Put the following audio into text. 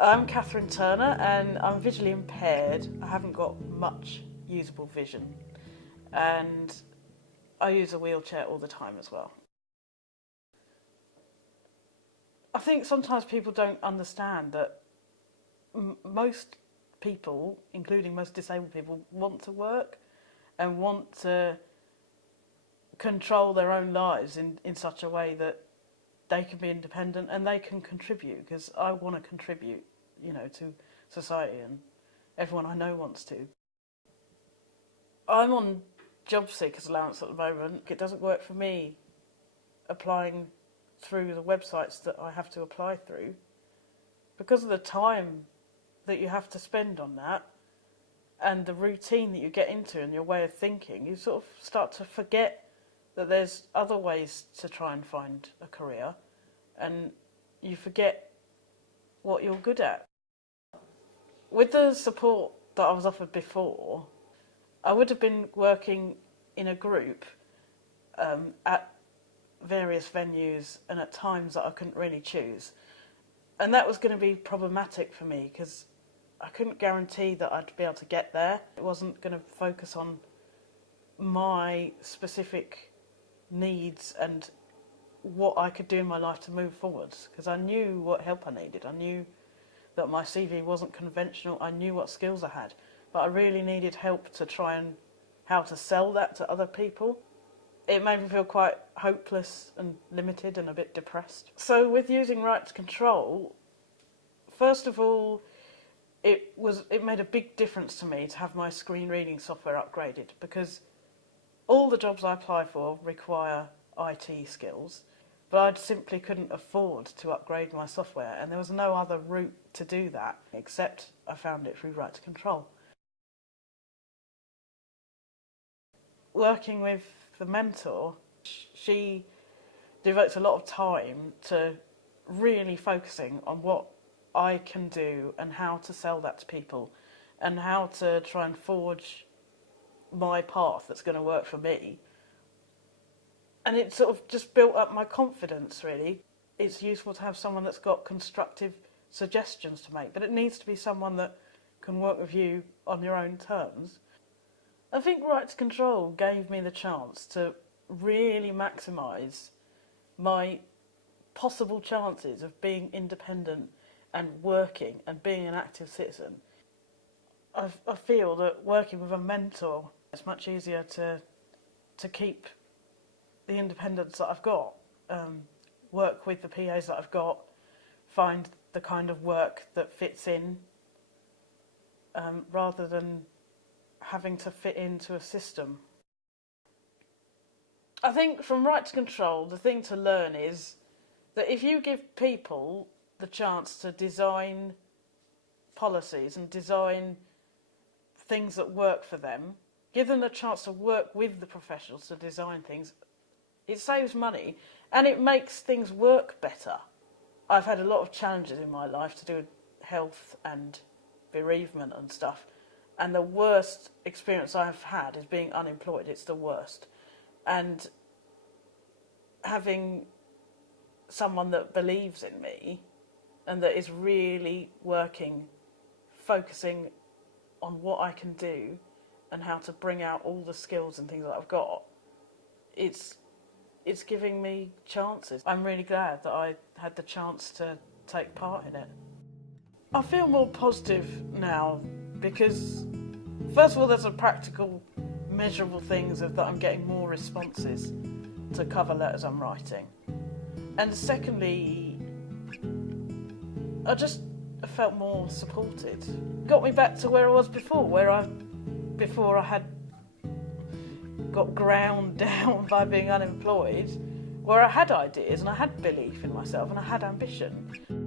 I'm Catherine Turner and I'm visually impaired. I haven't got much usable vision and I use a wheelchair all the time as well. I think sometimes people don't understand that most people, including most disabled people, want to work and want to control their own lives in such a way that they can be independent and they can contribute, because I want to contribute, to society, and everyone I know wants to. I'm on job seekers allowance at the moment. It doesn't work for me applying through the websites that I have to apply through because of the time that you have to spend on that and the routine that you get into and your way of thinking. You sort of start to forget that there's other ways to try and find a career, and you forget what you're good at. With the support that I was offered before, I would have been working in a group at various venues and at times that I couldn't really choose. And that was going to be problematic for me because I couldn't guarantee that I'd be able to get there. It wasn't going to focus on my specific needs and what I could do in my life to move forwards, because I knew what help I needed. I knew that my CV wasn't conventional. I knew what skills I had, but I really needed help to try and how to sell that to other people. It made me feel quite hopeless and limited and a bit depressed. So with using Right to Control, first of all, it made a big difference to me to have my screen reading software upgraded, because all the jobs I apply for require IT skills, but I simply couldn't afford to upgrade my software, and there was no other route to do that except I found it through Right to Control. Working with the mentor, she devotes a lot of time to really focusing on what I can do and how to sell that to people and how to try and forge my path that's going to work for me. And it sort of just built up my confidence, really. It's useful to have someone that's got constructive suggestions to make, but it needs to be someone that can work with you on your own terms. I think Right to Control gave me the chance to really maximise my possible chances of being independent and working and being an active citizen. I feel that working with a mentor, it's much easier to keep the independence that I've got, work with the PAs that I've got, find the kind of work that fits in, rather than having to fit into a system. I think from Right to Control, the thing to learn is that if you give people the chance to design policies and design things that work for them, give them the chance to work with the professionals to design things, it saves money and it makes things work better. I've had a lot of challenges in my life to do with health and bereavement and stuff, and the worst experience I've had is being unemployed. It's the worst. And having someone that believes in me and that is really working, focusing on what I can do and how to bring out all the skills and things that I've got, it's giving me chances. I'm really glad that I had the chance to take part in it. I feel more positive now because, first of all, there's a practical, measurable things that I'm getting more responses to cover letters I'm writing. And secondly, I just felt more supported. Got me back to where I was before, before I had got ground down by being unemployed, where I had ideas and I had belief in myself and I had ambition.